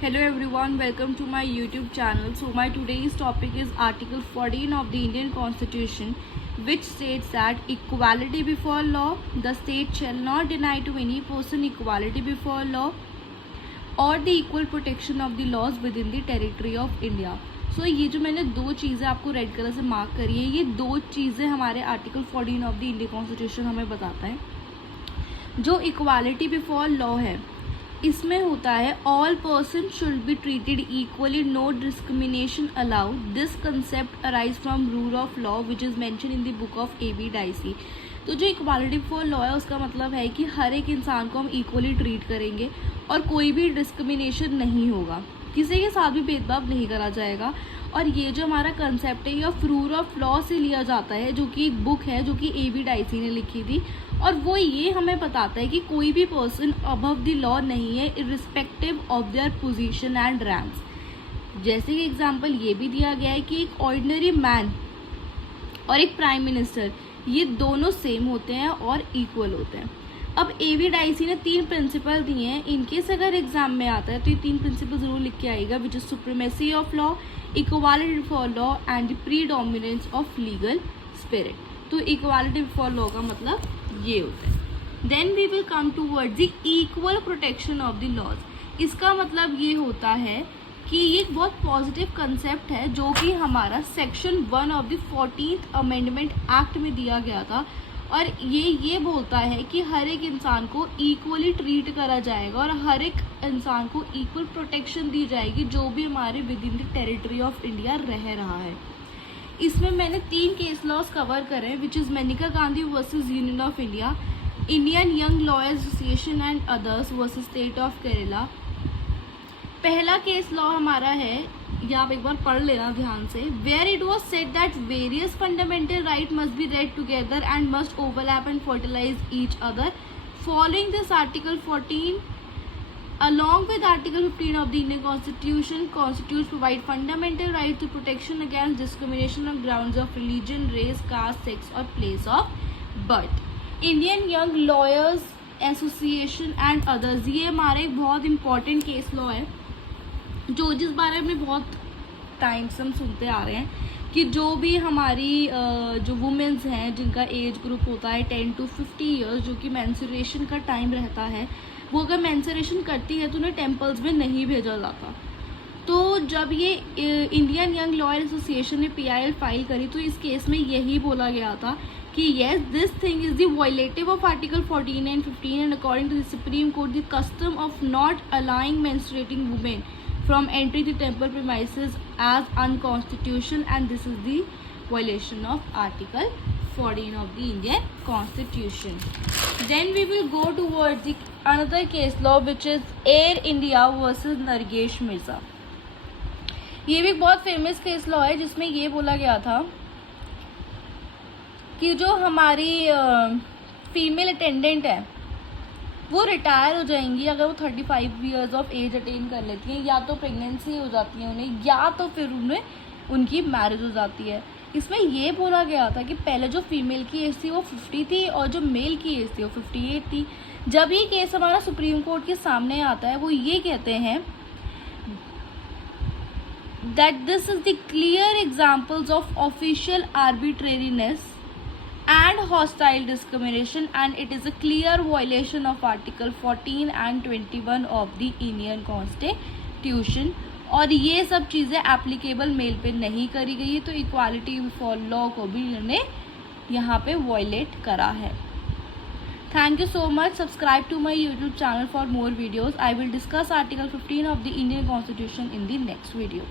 Hello everyone, welcome to my YouTube channel. So my today's topic is Article 14 of the Indian Constitution, which states that equality before law, the state shall not deny to any person equality before law और the equal protection of the laws within the territory of India. So ये जो मैंने दो चीज़ें आपको red colour से mark करी है, ये दो चीज़ें हमारे article 14 of the Indian constitution हमें बताता है. जो इक्वालिटी बिफोर लॉ है, इसमें होता है all person should be treated equally, no discrimination allowed. This concept arise from rule of law which is mention in the book of A.B. Dicey. तो जो इक्वालिटी बिफोर लॉ है उसका मतलब है कि हर एक इंसान को हम इक्वली ट्रीट करेंगे और कोई भी डिस्क्रिमिनेशन नहीं होगा, किसी के साथ भी भेदभाव नहीं करा जाएगा. और ये जो हमारा कंसेप्ट है ये रूल ऑफ लॉ से लिया जाता है, जो कि एक बुक है जो कि A.B. Dicey ने लिखी थी. और वो ये हमें बताता है कि कोई भी पर्सन अबव द लॉ नहीं है irrespective of their position and ranks. जैसे कि एग्जांपल ये भी दिया गया है कि एक ऑर्डिनरी मैन और एक प्राइम मिनिस्टर ये दोनों सेम होते हैं और इक्वल होते हैं. अब A.B. Dicey ने 3 प्रिंसिपल दिए हैं. इनकेस अगर एग्जाम में आता है तो ये 3 प्रिंसिपल जरूर लिख के आएगा, which is supremacy of law, equality before law and the predominance of legal spirit. तो इक्वालिटी बिफोर लॉ का मतलब ये होता है. Then we will come towards the equal protection of the laws. इसका मतलब ये होता है कि ये एक बहुत पॉजिटिव कंसेप्ट है जो कि हमारा section 1 of the 14th amendment act में दिया गया था. और ये बोलता है कि हर एक इंसान को इक्वली ट्रीट करा जाएगा और हर एक इंसान को इक्वल प्रोटेक्शन दी जाएगी जो भी हमारे with in the territory of India रह रहा है. इसमें मैंने 3 केस लॉज कवर करे हैं, which is Maneka Gandhi versus union of India, Indian young lawyers association and others versus state of Kerala. पहला केस लॉ हमारा है, ये आप एक बार पढ़ लेना ध्यान से. Where it was said that various fundamental right must be read together and must overlap and fertilize each other. Following this article 14 along with Article 15 of the Indian Constitution constitutes provide fundamental right to protection against discrimination on grounds of religion, race, caste, sex or place of birth. Indian Young Lawyers Association and others, ये हमारे एक बहुत important case law है जो जिस बारे में बहुत टाइम से हम सुनते आ रहे हैं कि जो भी हमारी जो वुमेन्स हैं जिनका एज ग्रुप होता है 10 to 50 ईयर्स, जो कि मेंस्ट्रुएशन का टाइम रहता है, वो अगर मेंस्ट्रुएशन करती है तो उन्हें टेम्पल्स में नहीं भेजा जाता. तो जब ये इंडियन यंग लॉयर एसोसिएशन ने PIL फाइल करी तो इस केस में यही बोला गया था कि yes this thing is the violative of article 14 and 15 and according to the supreme court the custom of not allowing menstruating women from entering the temple premises as unconstitutional, and this is the violation of Article 14 of the Indian Constitution. Then we will go towards the another case law which is Air India versus Nargesh Mirza. ये भी एक बहुत famous case law है जिसमें ये बोला गया था कि जो हमारी फीमेल अटेंडेंट है वो रिटायर हो जाएंगी अगर वो 35 ईयर्स ऑफ एज अटेन कर लेती हैं, या तो प्रेगनेंसी हो जाती है उन्हें, या तो फिर उन्हें उनकी मैरिज हो जाती है. इसमें ये बोला गया था कि पहले जो फीमेल की एज थी वो 50 थी और जो मेल की एज थी वो 58 थी. जब ये केस हमारा सुप्रीम कोर्ट के सामने आता है वो ये कहते हैं that this is the clear examples of official arbitrariness and hostile discrimination and it is a clear violation of Article 14 and 21 of the Indian Constitution. और ये सब चीज़ें एप्लीकेबल मेल पे नहीं करी गई है, तो इक्वालिटी बिफोर लॉ को भी इन्होंने यहाँ पे वायलेट करा है. Thank you so much. Subscribe to my YouTube channel for more videos. I will discuss Article 15 of the Indian Constitution in the next video.